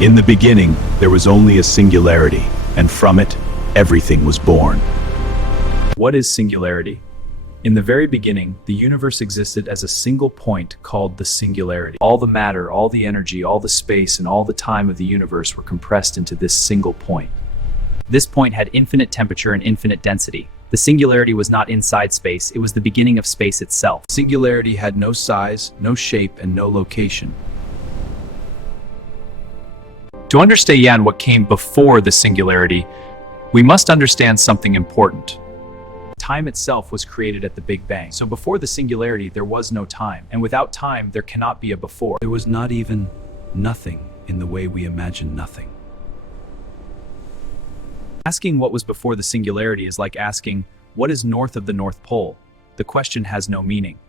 In the beginning, there was only a singularity, and from it, everything was born. What is singularity? In the very beginning, the universe existed as a single point called the singularity. All the matter, all the energy, all the space, and all the time of the universe were compressed into this single point. This point had infinite temperature and infinite density. The singularity was not inside space, it was the beginning of space itself. Singularity had no size, no shape, and no location. To understand what came before the singularity, we must understand something important. Time itself was created at the Big Bang. So before the singularity, there was no time. And without time, there cannot be a before. There was not even nothing in the way we imagine nothing. Asking what was before the singularity is like asking, what is north of the North Pole? The question has no meaning.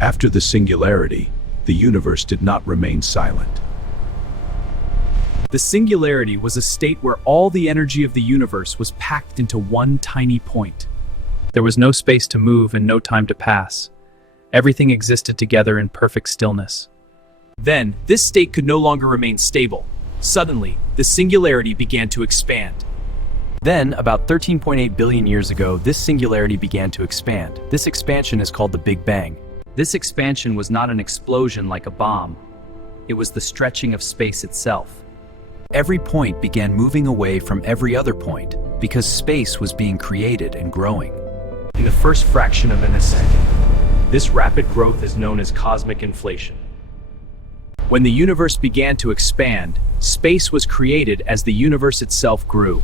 After the singularity, the universe did not remain silent. The singularity was a state where all the energy of the universe was packed into one tiny point. There was no space to move and no time to pass. Everything existed together in perfect stillness. Then, this state could no longer remain stable. Suddenly, the singularity began to expand. Then, about 13.8 billion years ago, this singularity began to expand. This expansion is called the Big Bang. This expansion was not an explosion like a bomb. It was the stretching of space itself. Every point began moving away from every other point because space was being created and growing. In the first fraction of a second, this rapid growth is known as cosmic inflation. When the universe began to expand, space was created as the universe itself grew.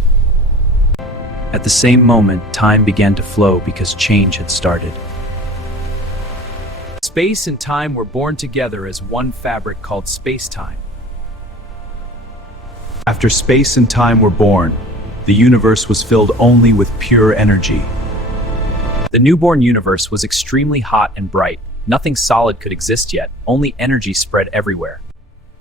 At the same moment, time began to flow because change had started. Space and time were born together as one fabric called space-time. After space and time were born, the universe was filled only with pure energy. The newborn universe was extremely hot and bright. Nothing solid could exist yet, only energy spread everywhere.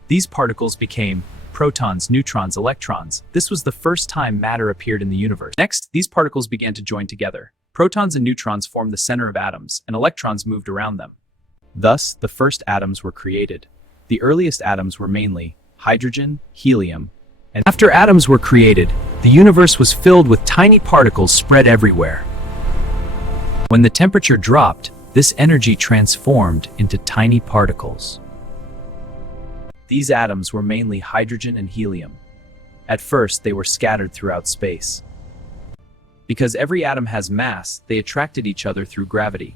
These particles became protons, neutrons, electrons. This was the first time matter appeared in the universe. Next, these particles began to join together. Protons and neutrons formed the center of atoms, and electrons moved around them. Thus, the first atoms were created. The earliest atoms were mainly hydrogen, helium, and after atoms were created, the universe was filled with tiny particles spread everywhere. When the temperature dropped, this energy transformed into tiny particles. These atoms were mainly hydrogen and helium. At first, they were scattered throughout space. Because every atom has mass, they attracted each other through gravity.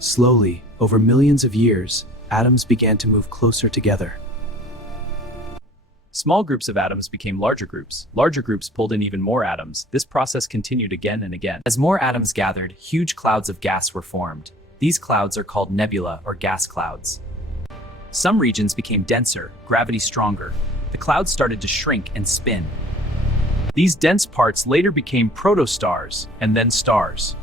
Slowly, over millions of years, atoms began to move closer together. Small groups of atoms became larger groups. Larger groups pulled in even more atoms. This process continued again and again. As more atoms gathered, huge clouds of gas were formed. These clouds are called nebula or gas clouds. Some regions became denser, gravity stronger. The clouds started to shrink and spin. These dense parts later became protostars and then stars.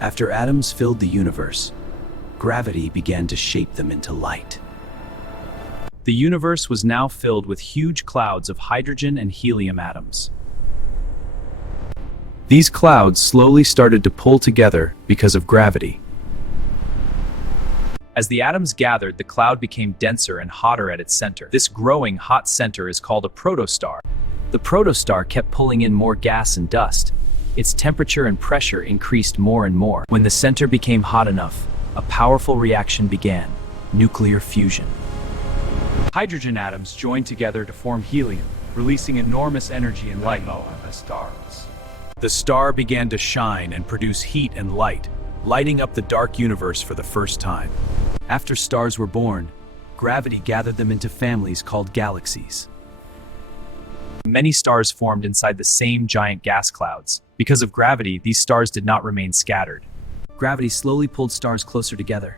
After atoms filled the universe, gravity began to shape them into light. The universe was now filled with huge clouds of hydrogen and helium atoms. These clouds slowly started to pull together because of gravity. As the atoms gathered, the cloud became denser and hotter at its center. This growing hot center is called a protostar. The protostar kept pulling in more gas and dust. Its temperature and pressure increased more and more. When the center became hot enough, a powerful reaction began: nuclear fusion. Hydrogen atoms joined together to form helium, releasing enormous energy and light. The star began to shine and produce heat and light, lighting up the dark universe for the first time. After stars were born, gravity gathered them into families called galaxies. Many stars formed inside the same giant gas clouds. Because of gravity, these stars did not remain scattered. Gravity slowly pulled stars closer together.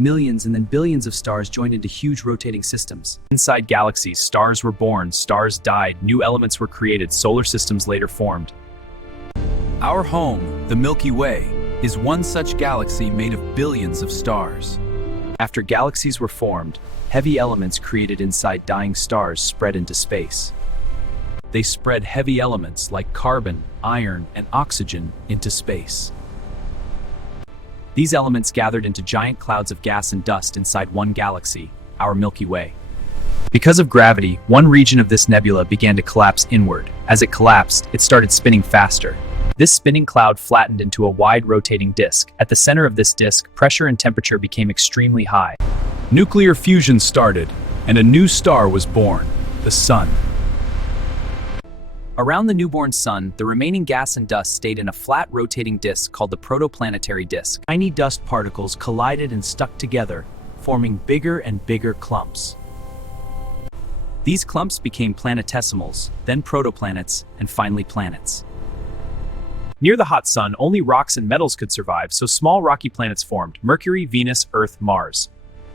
Millions and then billions of stars joined into huge rotating systems. Inside galaxies, stars were born, stars died, new elements were created, solar systems later formed. Our home, the Milky Way, is one such galaxy made of billions of stars. After galaxies were formed, heavy elements created inside dying stars spread into space. They spread heavy elements like carbon, iron, and oxygen into space. These elements gathered into giant clouds of gas and dust inside one galaxy, our Milky Way. Because of gravity, one region of this nebula began to collapse inward. As it collapsed, it started spinning faster. This spinning cloud flattened into a wide rotating disk. At the center of this disk, pressure and temperature became extremely high. Nuclear fusion started, and a new star was born, the Sun. Around the newborn sun, the remaining gas and dust stayed in a flat rotating disk called the protoplanetary disk. Tiny dust particles collided and stuck together, forming bigger and bigger clumps. These clumps became planetesimals, then protoplanets, and finally planets. Near the hot sun, only rocks and metals could survive, so small rocky planets formed: Mercury, Venus, Earth, Mars.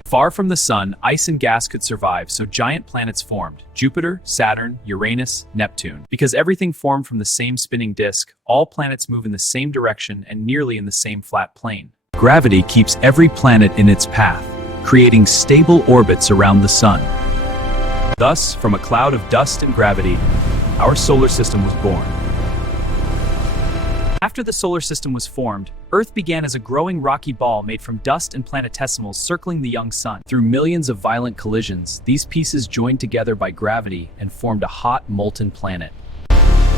Far from the sun, ice and gas could survive, so giant planets formed: Jupiter, Saturn, Uranus, Neptune. Because everything formed from the same spinning disk, all planets move in the same direction and nearly in the same flat plane. Gravity keeps every planet in its path, creating stable orbits around the sun. Thus, from a cloud of dust and gravity, our solar system was born. After the solar system was formed, Earth began as a growing rocky ball made from dust and planetesimals circling the young sun. Through millions of violent collisions, these pieces joined together by gravity and formed a hot, molten planet.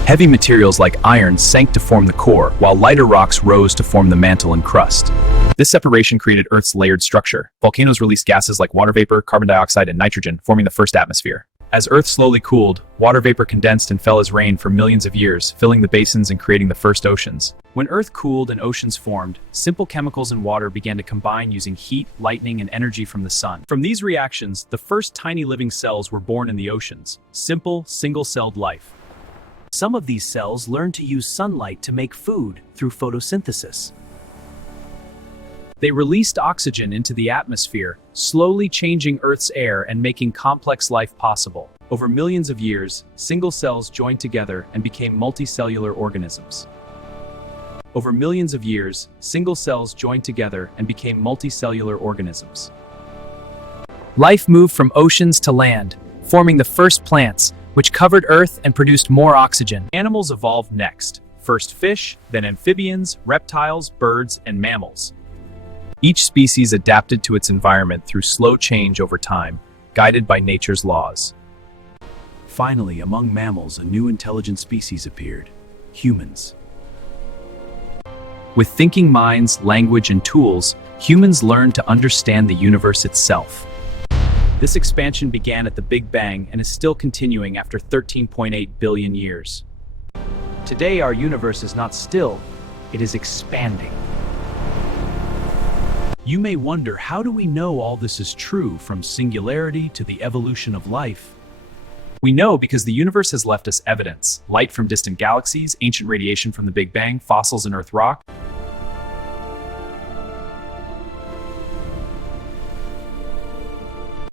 Heavy materials like iron sank to form the core, while lighter rocks rose to form the mantle and crust. This separation created Earth's layered structure. Volcanoes released gases like water vapor, carbon dioxide, and nitrogen, forming the first atmosphere. As Earth slowly cooled, water vapor condensed and fell as rain for millions of years, filling the basins and creating the first oceans. When Earth cooled and oceans formed, simple chemicals in water began to combine using heat, lightning, and energy from the sun. From these reactions, the first tiny living cells were born in the oceans. Simple, single-celled life. Some of these cells learned to use sunlight to make food through photosynthesis. They released oxygen into the atmosphere, slowly changing Earth's air and making complex life possible. Over millions of years, single cells joined together and became multicellular organisms. Over millions of years, single cells joined together and became multicellular organisms. Life moved from oceans to land, forming the first plants, which covered Earth and produced more oxygen. Animals evolved next. First fish, then amphibians, reptiles, birds, and mammals. Each species adapted to its environment through slow change over time, guided by nature's laws. Finally, among mammals, a new intelligent species appeared: humans. With thinking minds, language, and tools, humans learned to understand the universe itself. This expansion began at the Big Bang and is still continuing after 13.8 billion years. Today, our universe is not still, it is expanding. You may wonder, how do we know all this is true, from singularity to the evolution of life? We know because the universe has left us evidence: light from distant galaxies, ancient radiation from the Big Bang, fossils in Earth rock.